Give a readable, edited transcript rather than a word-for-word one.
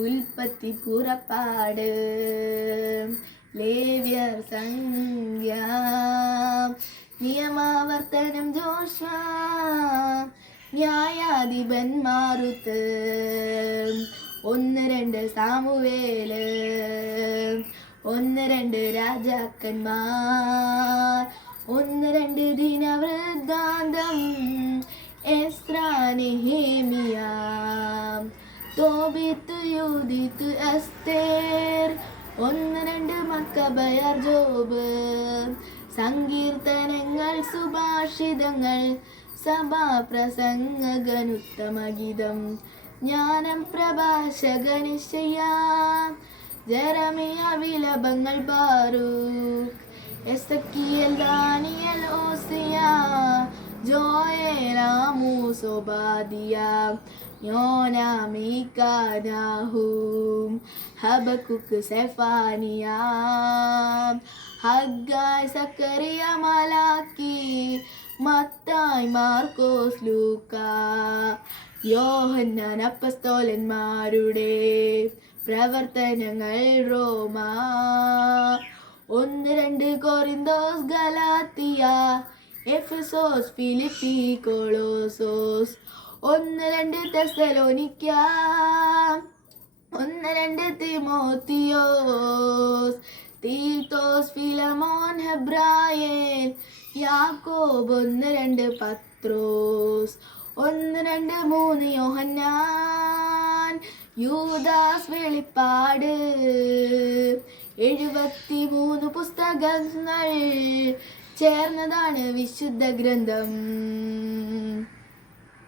ഉൽപ്പത്തി പുറപ്പാട് ലേവ്യർ സംഖ്യ നിയമാവർത്തനം ജോഷ ന്യായാധിപന്മാരുത്ത് 1-2 സാമുവേല് 1-2 രാജാക്കന്മാർ 1-2 ദിനവൃത്താന്തം Ezra Nehemiah Tobit Judith Esther 1-2 മക്കബയർ ജോബ് സങ്കീർത്തനങ്ങൾ സുഭാഷിതങ്ങൾ സഭാപ്രസംഗനുത്തമഗീതം ജ്ഞാനം പ്രഭാഷകനിശ്ചയ ജെറമിയ വിലപങ്ങൾ Baruch Ezekiel Daniel Hosea Joel Amos Obadiah Jonah Micah Nahum Habakkuk Zephaniah Haggai Zacharia Malachi Mathai Markose ലൂക്ക യോഹന്നാൻ അപ്പസ്തോലന്മാരുടെ പ്രവർത്തനങ്ങൾ റോമ 1-2 കൊറിന്തോസ് ഗലാത്തിയ എഫെസോസ് ഫിലിപ്പി കൊളോസോസ് 1-2 തെസ്സലോനിക്ക 1-2 തിമോത്തിയോസ് തീത്തോസ് ഫിലമോൻ ഹെബ്രായൻ യാക്കോബ് 1-2 പത്രോസ് 1-2 യോഹന്നാൻ യൂദാസ് വെളിപ്പാട് 73 പുസ്തകങ്ങൾ ചേർന്നതാണ് വിശുദ്ധ ഗ്രന്ഥം.